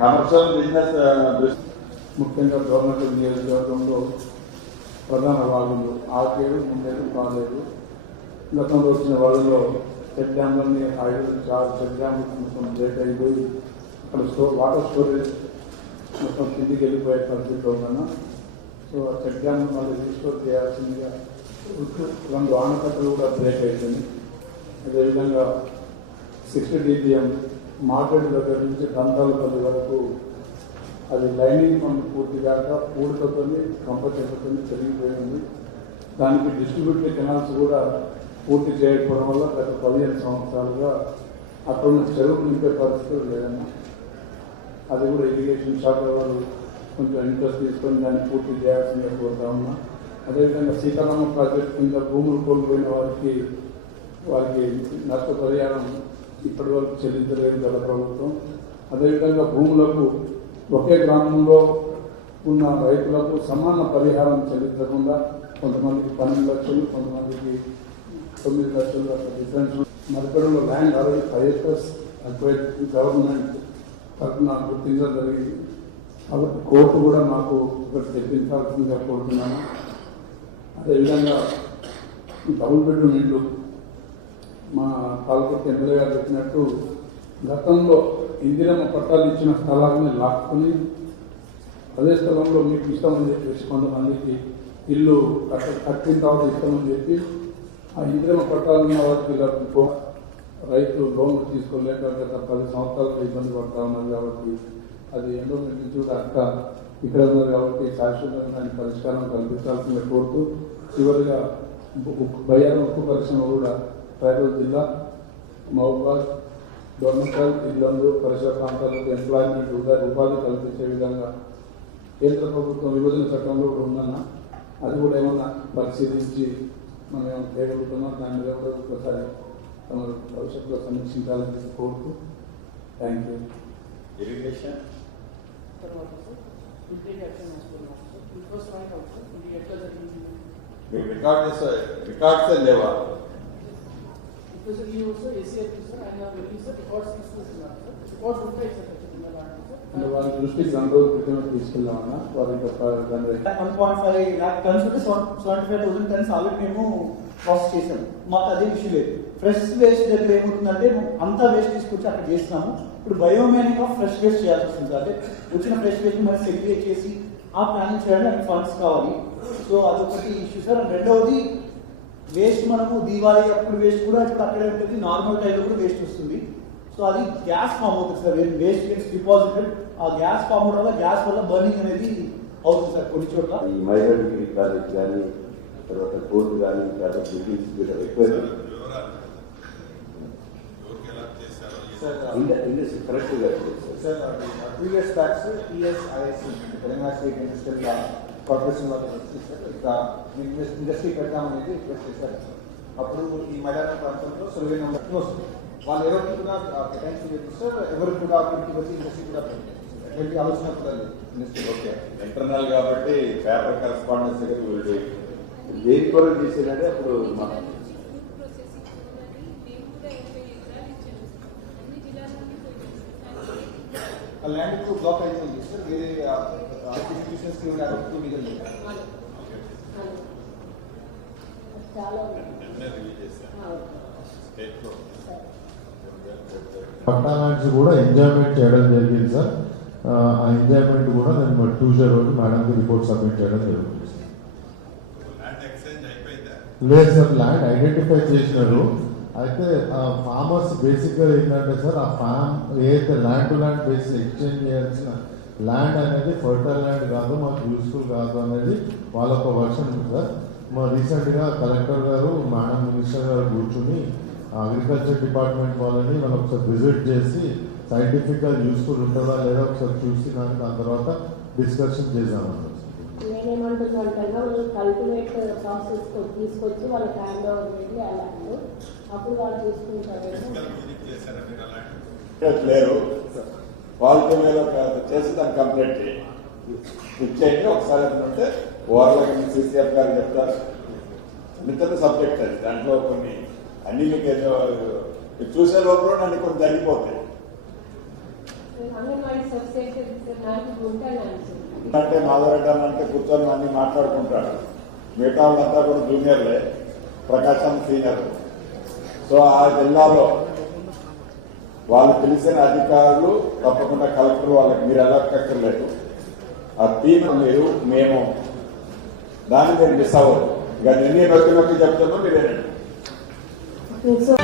Commercial business ముఖ్యంగా government నియోజకవర్గంలో ప్రధాన వాగులు ఆకేరు, ముందేరు, కాలేరు. గతంలో వచ్చిన వాళ్ళలో చెక్ డ్యామ్లన్నీ 5-6 చెక్ డ్యామ్లు మొత్తం బ్రేక్ అయిపోయి అక్కడ వాటర్ స్టోరేజ్ మొత్తం కిందికి వెళ్ళిపోయే పరిస్థితిలో ఉన్నాను. సో ఆ చెక్ డ్యామ్ మళ్ళీ రీస్టోర్ చేయాల్సిందిగా 2 ఆనకట్టలు కూడా బ్రేక్ అయిపోయింది. అదేవిధంగా 60 DPM మార్కెట్ దగ్గర నుంచి దంతాలపల్లి వరకు అది లైనింగ్ పంప్ పూర్తిగా పూడికతో కంప చెట్టుతో పెరిగిపోయింది. దానికి డిస్ట్రిబ్యూటరీ కెనాల్స్ కూడా పూర్తి చేయకపోవడం వల్ల గత 15 సంవత్సరాలుగా అక్కడ ఉన్న చెరువులు నింపే పరిస్థితులు లేదన్నా. అది కూడా ఇరిగేషన్ శాఖ వాళ్ళు కొంచెం ఇంట్రెస్ట్ తీసుకొని దాన్ని పూర్తి చేయాల్సిందిగా కోరుతా ఉన్నా. అదేవిధంగా సీతారామ ప్రాజెక్టు కింద భూములు కోల్పోయిన వారికి నష్టపరిహారం ఇప్పటి వరకు చెల్లించలేదు గత ప్రభుత్వం. అదేవిధంగా భూములకు ఒకే గ్రామంలో ఉన్న రైతులకు సమాన పరిహారం చెల్లించకుండా కొంతమందికి 12 లక్షలు, కొంతమందికి 9 లక్షలు అట్లా డిఫరెన్స్. మరికడలో land already 5 acres acquire government తరఫున గుర్తించడం జరిగింది. కాబట్టి కోర్టు కూడా మాకు ఒకటి తెప్పించాల్సిందిగా కోరుతున్నాను. అదేవిధంగా డబుల్ బెడ్రూమ్ ఇళ్ళు మా పాలకొట్టు ఎమ్మెల్యే గారు చెప్పినట్టు గతంలో ఇందిరమ్మ పట్టాలు ఇచ్చిన స్థలాన్ని లాక్కుని అదే స్థలంలో మీకు ఇష్టమని చెప్పేసి కొంతమందికి ఇల్లు కట్టిన తర్వాత ఇష్టమని చెప్పి ఆ ఇందిరమ్మ పట్టాలు ఉన్న వారికి రైతు లోన్లు తీసుకోలేక గత 10 సంవత్సరాలుగా ఇబ్బంది పడతా ఉన్నారు. కాబట్టి అది ఎండోమెంట్ నుంచి కూడా అక్క ఇక్కడ ఉన్నారు కాబట్టి శాశ్వతంగా దానికి పరిష్కారం కల్పించాల్సిందిగా కోరుతూ చివరిగా బయ్యారం ఉక్కు పరిశ్రమ కూడా ట్రైబల్ జిల్లా మహబూబాద్, డొర్నకల్, ఇల్లందు పరిసర ప్రాంతాలకు ఎంప్లాయ్మెంట్ ఉపాధి కల్పించే విధంగా కేంద్ర ప్రభుత్వం విభజన చట్టంలో కూడా ఉందన్న. అది కూడా ఏమన్నా పరిశీలించి మనం ఏమైనా చేయగలుగుతున్నాం దాని మీద కూడా ఒకసారి తమ భవిష్యత్తులో సమీక్షించాలని కోరుతూ థ్యాంక్ యూ. ఇరిగేషన్ రికార్డ్స్ లేవా? వారి దృష్టికి 2 రోజుల క్రితం తీసుకెళ్ళామన్నా. వారి 1.5 lakh tons 75,000 tons ఆల్రెడీ మేము ప్రాసెస్ చేసాము. మాకు అదే ఇష్యూ లేదు. ఫ్రెష్ వేస్ట్ దగ్గర ఏమవుతుందంటే అంతా వేస్ట్ తీసుకొచ్చి అక్కడ చేస్తున్నాము. ఇప్పుడు బయోమెనిక్ ఆఫ్ ఫ్రెష్ వేస్ట్ చేయాల్సి వస్తుంది. అంటే వచ్చిన ఫ్రెష్ వేస్ట్ మనం సెగ్రిగేట్ చేసి ఆ ప్లానింగ్ చేయడానికి ఫండ్స్ కావాలి. సో అదొకటి ఇష్యూ సార్. రెండవది వేస్ట్ మనము దీవాళీ అప్పుడు వేస్ట్ కూడా ఇప్పుడు అక్కడే ఉంటుంది. నార్మల్ టైంలో కూడా వేస్ట్ వస్తుంది. సో అది గ్యాస్ ఫామ్ అవుతుంది సార్. Waste gets deposited. ఆ గ్యాస్ ఫామ్ అవడం వల్ల గ్యాస్ వల్ల బర్నింగ్ అనేది అవుతుంది సార్ కొన్ని చోట్ల. ఈ మైనారిటీ ప్రాజెక్ట్ కానీ తర్వాత కోర్టు కానీ తర్వాత బిల్డింగ్స్ ఎక్కువ ఇండస్ట్రీ కరెక్ట్గా sir. Previous backs TSISC Telangana state industrial corporation వాళ్ళు సార్ ఇండస్ట్రీ పెడతామనేది రిక్వెస్ట్ చేశారు. అప్పుడు ఈ మైదాన ప్రాంతంలో సర్వే నెంబర్ వస్తుంది. వాళ్ళు ఎవరికి కూడా కేటాయించి సార్, ఎవరికి కూడా ఇంటికి వచ్చి ఇండస్ట్రీ కూడా ఎటువంటి ఆలోచన కూడా లేదు. ఇండస్ట్రీ ఓకే ఇంటర్నల్ కాబట్టి పేపర్ కరెస్పాండెన్స్ దేని కొరకు చేసేదంటే అప్పుడు మనం ల్యాండ్ కు బ్లాక్ అయిపోయింది సార్. వేరే ఇన్స్టిట్యూషన్స్ కి పట్టణానికి కూడా ఎంజాయ్మెంట్ చేయడం జరిగింది సార్. ఆ ఎంజాయ్మెంట్ కూడా నేను ట్యూస్డే రోజు మేడంకి రిపోర్ట్ సబ్మిట్ చేయడం జరుగుతుంది. లేదు సార్, ల్యాండ్ ఐడెంటిఫై చేసినారు. అయితే ఫార్మర్స్ బేసిక్గా ఏంటంటే సార్, ఆ ఫామ్ ఏదైతే land to land base exchange చేయాల్సిన ల్యాండ్ అనేది ఫర్టైల్ ల్యాండ్ కాదు, మాకు యూస్ఫుల్ కాదు అనేది వాళ్ళ ఒక వర్షన్ ఉంది సార్. మా రీసెంట్గా కలెక్టర్ గారు మేడం మినిస్టర్ గారు కూర్చుని అగ్రికల్చర్ డిపార్ట్మెంట్ వాళ్ళని మనం ఒకసారి విజిట్ చేసి సైంటిఫిక్గా యూస్ఫుల్ ఉంటుందా లేదా ఒకసారి చూసి దాని తర్వాత డిస్కషన్ చేద్దామన్నారు. నేనేమంటున్నాను వాళ్ళు కల్టివేట్ ప్రాసెస్ తీసుకొచ్చి వాళ్ళకి హ్యాండ్ ఓవర్ చేసి ఆ ల్యాండ్ అప్పుడు వాళ్ళు తీసుకుంటారు. లేరు వాళ్ళకి మీద చేసి దాన్ని కంప్లైంట్ చేయండి. ఒకసారి ఏంటంటే ఓవర్గా సిసిఎఫ్ గారు చెప్తారు. మిగతా సబ్జెక్ట్ అది దాంట్లో కొన్ని అన్ని మీకు చూసే లోపల అన్ని కొన్ని తగ్గిపోతాయి. అంగన్వాడీ సబ్స్టేషన్ నాకు గుంటలు అంటే మాధవరెడ్డి అంటే కూర్చొని అన్ని మాట్లాడుకుంటాడు. మిగతా వాళ్ళంతా కూడా జూనియర్లే, ప్రకాశం సీనియర్. సో ఆ జిల్లాలో వాళ్ళు తెలిసిన అధికారులు తప్పకుండా కలెక్టర్ వాళ్ళకి మీరు వెళ్ళక్కర్లేదు. ఆ టీం మీరు మేము దాన్ని మీరు మిస్ అవ్వదు. ఇక ఎన్ని నొక్కి చెప్తున్నా మీరేనండి. సో